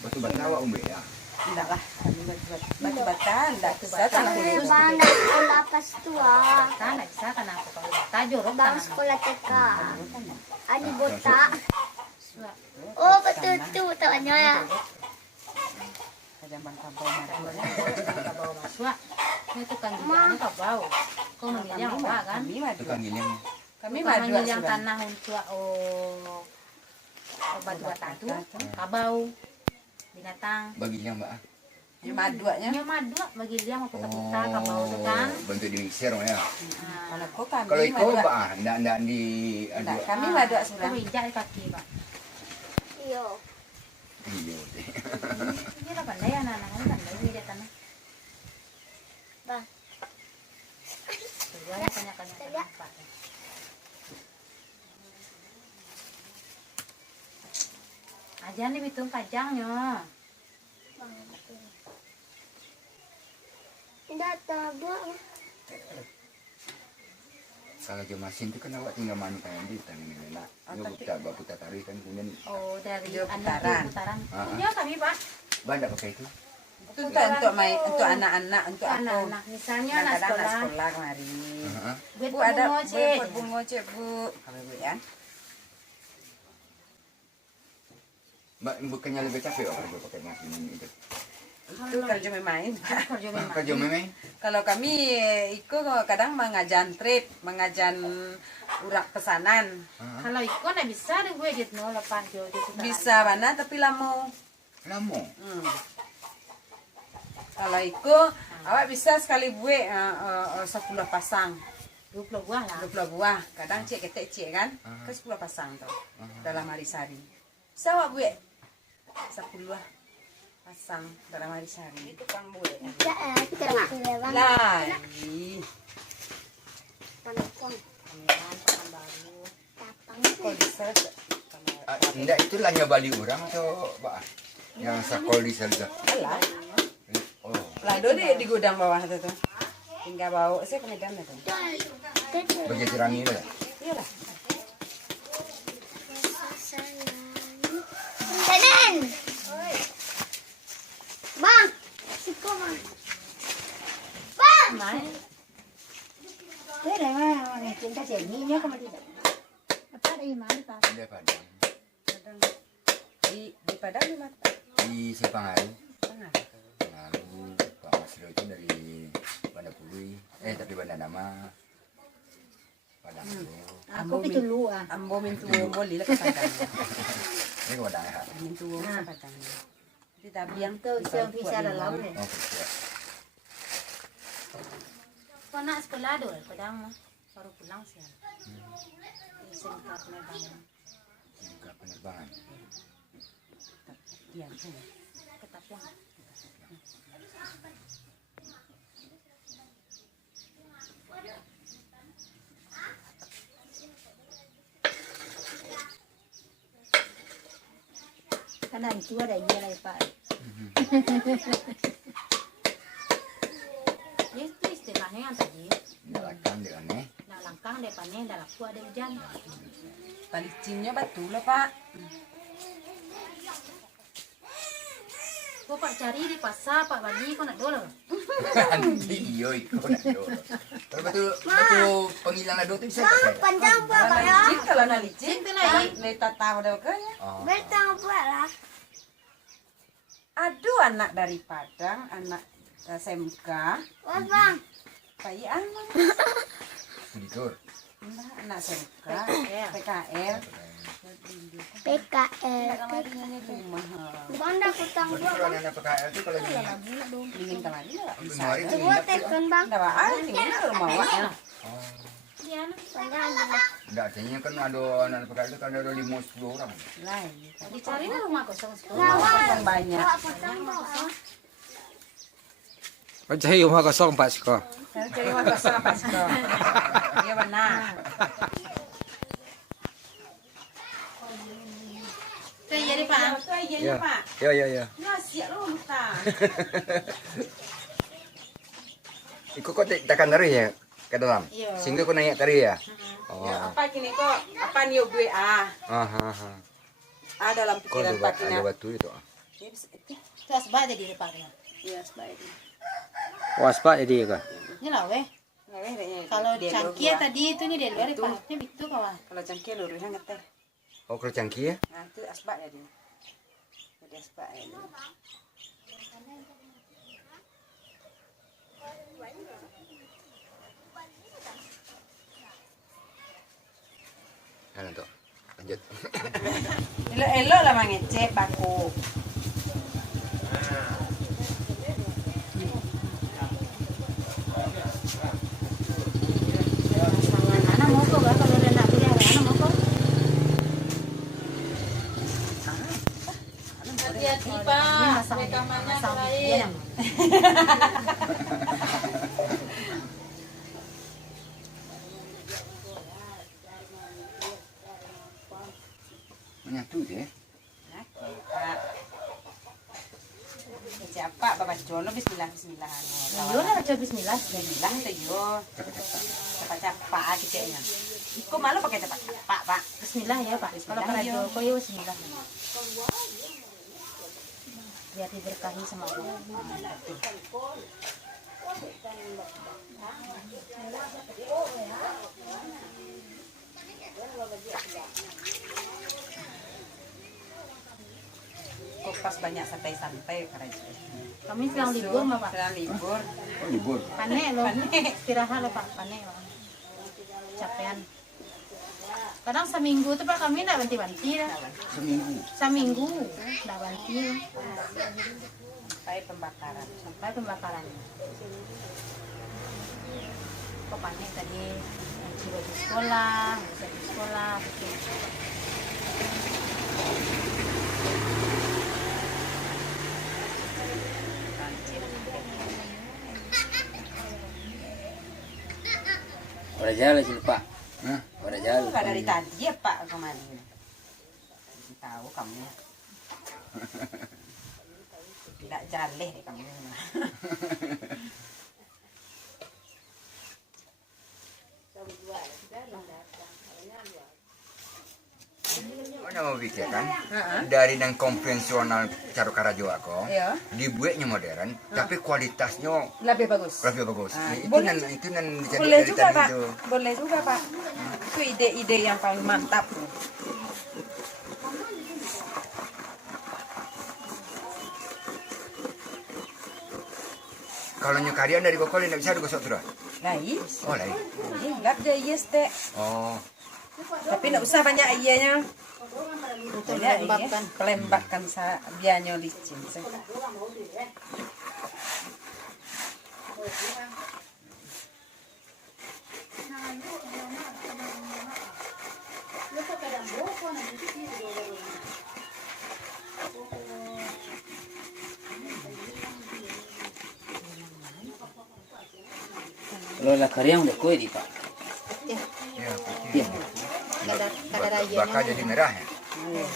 Batu bata awak umbe ya. Enggak lah, kami batu bata, enggak bisa tanah khusus. Bang sekolah pas tua. Tanah bisa kenapa kalau bata jorok Bang tanah. sekolah TK. Adi bota. Suak. Oh betul tu tanya ya. Kadang bang kabau madu. Enggak bawa masuk. Ini tukang giliannya kau bau. Kau mengiling apa kan? Kami madu. Tukang giling. Kami Tukang madu mengiling asuran. tanah untuk batu bata itu kabau binatang. Bagi yang Mbak. Ya maduanya. Ini madu bagi dia mau putar-putar kabau itu kan. Bentuk di mixer ya. Kalau kau kami Kalau iko madu. Mbak, enggak di Enggak, kami madu Kau asuran. injak di kaki pak. Iyo. Iya. Ini lah pandai anak-anak ini pandai ini dia tanah. Bang. Tujuannya banyak-banyak pak. Aja nih hitung kajangnya. Bang betul. Tidak tahu. Kalau jemasin itu kan awak tinggal mani kayak di tangan ini nak. Yo buta baputa tarik kan kemudian Oh dari Dia anak putaran. putaran. Ah, ah. Punya kami pak. banyak pakai itu. Itu untuk main untuk anak-anak untuk aku. Anak-anak misalnya anak Kadang-kadang anak sekolah. sekolah kemari. Heeh. Buat Bu ada bunga, Cik. buat bunga cek bu. Kami bu ya. Mbak bukannya lebih capek kalau pakai mesin itu. Itu kerja main. Kerja memang. Kerja memang. Kalau kami ikut kadang mengajan trip, mengajan urak pesanan. Kalau ikut nggak bisa deh gue gitu no lepas jauh gitu. Bisa mana tapi lama. Lama. Kalau ikut awak bisa sekali buat 10 pasang, 20 buah lah. 20 buah. Kadang cek ketek cek kan, ke 10 pasang tuh dalam hari sehari. Bisa awak buat 10 pasang dalam hari sehari. Itu kang buat. Tidak tengah. Bang. Lagi. Panakong. Pekan baru. Tapang. Kok bisa? Enggak itu hanya Bali orang atau Mbak? Yang sakol di sana. Alah. Oh. Lah do di gudang bawah itu tuh. Tinggal bawa saya pengedam itu. Bagi tirangi lah. Iyalah. Tenen. Bang. Siko bang. Bang. Main. Thế này mà chúng ta sẽ nghĩ nhớ không mà đi được. Apa đi mà đi pas. Ada Padang. Kadang di Padang di mata. Di Sipangai. Tengah. Lalu Pak Masro itu dari Banda Pului. Tapi Banda Nama. Padang itu. Aku pi dulu ah. Ambo mintu boli lah kesangkan. Ini ke Padang ya. Mintu kesangkan. Di tabiang Tôi xem pizza dalam này. Oh, kerja. Kau nak sekolah dulu, kadang baru pulang sih. SMK penerbangan. Juga penerbangan. Iya, sini. Ketapian. Cái này chua đầy như này phải. Itu istilahnya yang tadi. Dalakan dengan Nah langkah depannya adalah aku ada hujan. Palicinnya batu lah pak. Kau pak cari di pasar Pak Bali kau nak dulu. Nanti iyo itu nak do. Kalau betul penghilang nado itu bisa pakai. Panjang buat Kalau ya. licin kalau nak licin, Licin lagi. letak tahu dah kayaknya. Oh. Betang buat lah. Aduh anak dari Padang, anak SMK, Wah bang. Payan, Editor. anak SMK, PKL, PKL. kamarnya di rumah. Bang dah putang Berarti buat. kalau anak PKL itu kalau di Dingin kamari lah, bisa. hari itu Buat tekan bang. Ada apa? Tinggal rumah awak ya. oh, Dia nak Panjang buat. enggak artinya kan ada anak PKL itu kan ada 5-10 orang. Lain. dicari lah rumah kosong sekolah. Rumah yang banyak. Buat putang buat. Kau cari rumah kosong Pak Siko. Saya cari rumah kosong apa sih? Iya benar. Saya jadi Pak. Iya Pak. Ya. Ya siap lu tak. Ikut kok tekan tari ya ke dalam. Iya. Sehingga kau naik tari ya. Ya, apa gini kok? Apa nih gue ah? Aha. dalam Kau pikiran ada Pakina. batu itu. Ya, bisa itu. Itu asbak jadi dipakai. Iya, sebaik ini. Waspada dia kah? Ini lah weh. Nah, kayaknya Kalau dia cangkia luar. tadi itu nih dari luar Itu. dipakainya itu kawan. Kalau cangkir luruhnya ngeter. Oh, kalau cangkir ya? Nah, itu asbak ya dia. Jadi asbak ya dia. Nah, untuk lanjut. Elok-elok lah mangecek baku. Anak mau kok kalau ada nak kuliah anak mau kok. Hati-hati Pak. Rekamannya lain. Menyatu deh. Nah, Pak. Siapa Bapak Jono bismillah. Yo lah baca bismillah. Bismillah itu yo. Cepat-cepat keceknya. Kok malu pakai cepat-cepat, Pak? Bismillah ya Pak. Kalau kerajo kok ya bismillah. Biar diberkahi sama Allah. Kok pas banyak santai-santai keraja. Kami sedang libur mah Pak. Sedang libur. Oh, libur. Panek loh. Istirahat loh Pak. Panek loh. Capean. Kadang seminggu tuh Pak kami nggak banti-banti lah. Seminggu. Seminggu nggak banti Sampai pembakaran. sampai pembakaran. Kok panek tadi cuci baju sekolah, baju sekolah. Gitu. Orang jalan sih Pak. Hah? Orang jalan. Enggak dari tadi ya Pak kemarin. Tahu kamu. Tidak jaleh deh kamu. Mana mau bikin kan? Dari yang konvensional cara karajo aku, Iya. dibuatnya modern, tapi kualitasnya Lebih bagus. lebih bagus. Ah, itu boleh. itu dicari Boleh dari juga tadi Pak. itu. Boleh juga Pak. Itu ide-ide yang paling mantap. Kalau nyukarian dari bokol tidak bisa digosok terus. Lain. Oh lain. Enggak ada yes teh. Oh, Tapi enggak usah banyak iyanya. Untuk Banyak melembabkan. iya. Pelembabkan bianya licin. Kalau lah karyang udah kue di Pak. Ya, ya. kadar airnya. Bakal jadi merah ya. Iya.